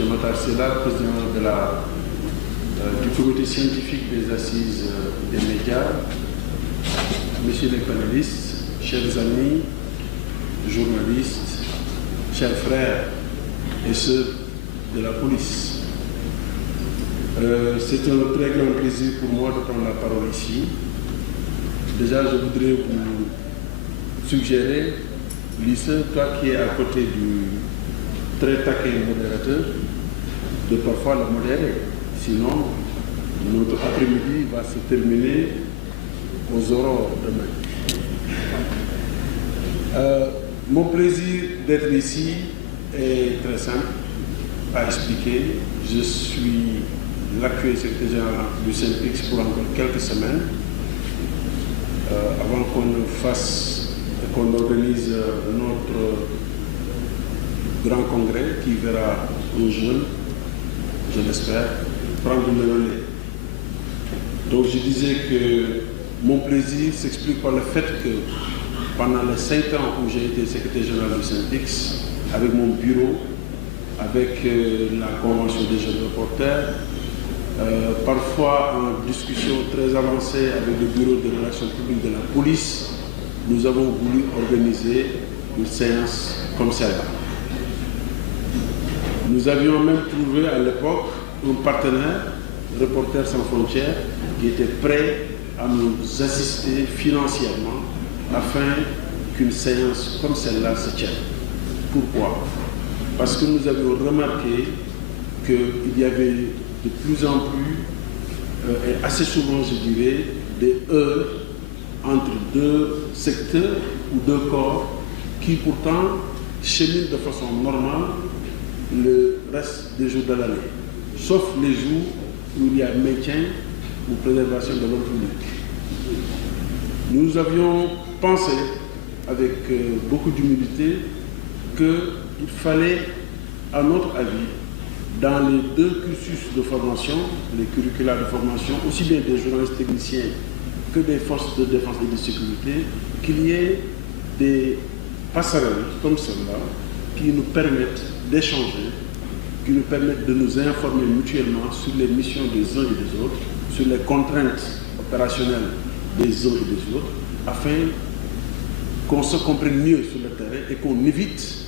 M. Matar Sela, président du comité scientifique des assises des médias, messieurs les panélistes, chers amis, journalistes, chers frères et sœurs de la police. C'est un très grand plaisir pour moi de prendre la parole ici. Déjà, je voudrais vous suggérer, Lisa, toi qui es à côté du très taquin modérateur, de parfois la modérer. Sinon, notre après-midi va se terminer aux aurores demain. Mon plaisir d'être ici est très simple à expliquer. Je suis l'actuel secrétaire général du SYNPICS pour encore quelques semaines, avant qu'on organise notre grand congrès qui verra un jeune, je l'espère, prendre le relais. Donc je disais que mon plaisir s'explique par le fait que pendant les 5 ans où j'ai été secrétaire général du SYNPICS, avec mon bureau, avec la convention des jeunes reporters, parfois en discussion très avancée avec le bureau de relations publiques de la police, nous avons voulu organiser une séance comme celle-là. Nous avions même trouvé à l'époque un partenaire, Reporters sans frontières, qui était prêt à nous assister financièrement afin qu'une séance comme celle-là se tienne. Pourquoi? Parce que nous avions remarqué qu'il y avait de plus en plus, et assez souvent je dirais, des heurts entre deux secteurs ou deux corps qui pourtant cheminent de façon normale le reste des jours de l'année, sauf les jours où il y a maintien ou préservation de l'ordre public. Nous avions pensé, avec beaucoup d'humilité, qu'il fallait, à notre avis, dans les deux cursus de formation, les curricula de formation, aussi bien des journalistes techniciens que des forces de défense et de sécurité, qu'il y ait des passerelles comme celle-là qui nous permettent d'échanger, qui nous permettent de nous informer mutuellement sur les missions des uns et des autres, sur les contraintes opérationnelles des uns et des autres, afin qu'on se comprenne mieux sur le terrain et qu'on évite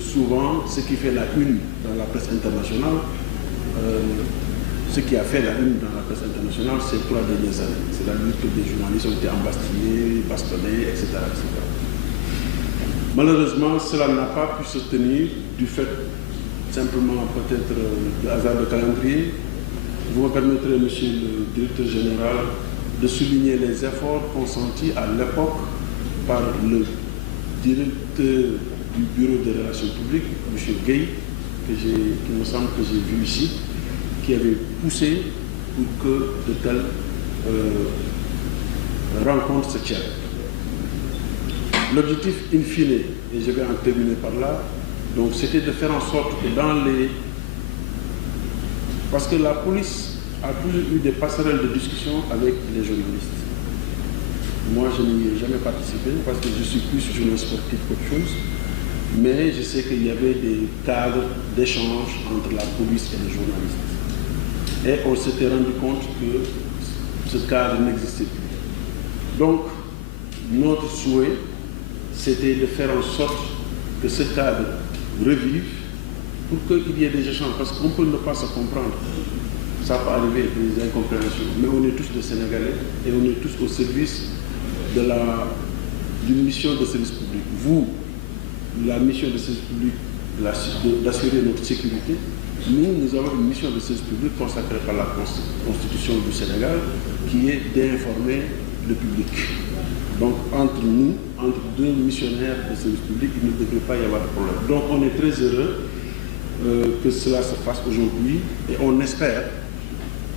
souvent ce qui fait la une dans la presse internationale. Ce qui a fait la une dans la presse internationale ces 3 dernières années. C'est-à-dire que des journalistes ont été embastillés, bastonnés, etc., etc. Malheureusement, cela n'a pas pu se tenir du fait simplement peut-être de hasard de calendrier. Vous me permettrez, monsieur le directeur général, de souligner les efforts consentis à l'époque par le directeur du bureau des relations publiques, M. Gueye, qui me semble que j'ai vu ici, qui avait poussé pour que de telles rencontres se tiennent. L'objectif in fine, et je vais en terminer par là, donc c'était de faire en sorte que dans les... Parce que la police a toujours eu des passerelles de discussion avec les journalistes. Moi, je n'y ai jamais participé parce que je suis plus journaliste sportif qu'autre chose. Mais je sais qu'il y avait des cadres d'échange entre la police et les journalistes. Et on s'était rendu compte que ce cadre n'existait plus. Donc, notre souhait, c'était de faire en sorte que ce cadre revive pour qu'il y ait des échanges. Parce qu'on peut ne pas se comprendre. Ça peut arriver, des incompréhensions. Mais on est tous des Sénégalais et on est tous au service d'une mission de service public. Vous, la mission de service public, d'assurer notre sécurité. Nous avons une mission de service public consacrée par la Constitution du Sénégal qui est d'informer le public. Donc entre nous, entre deux missionnaires de service public, il ne devrait pas y avoir de problème. Donc on est très heureux que cela se fasse aujourd'hui et on espère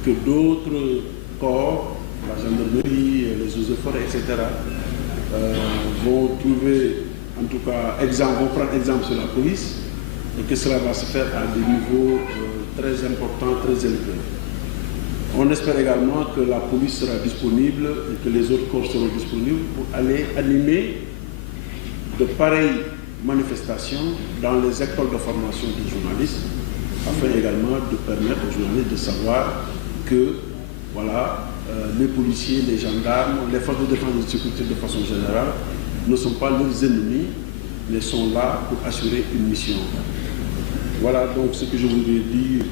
que d'autres corps, la gendarmerie, les eaux et forêts, etc., vont trouver, en tout cas, vont prendre exemple sur la police et que cela va se faire à des niveaux très importants, très élevés. On espère également que la police sera disponible et que les autres corps seront disponibles pour aller animer de pareilles manifestations dans les écoles de formation des journalistes afin également de permettre aux journalistes de savoir que voilà, les policiers, les gendarmes, les forces de défense et de sécurité de façon générale ne sont pas leurs ennemis, mais sont là pour assurer une mission. Voilà donc ce que je voudrais dire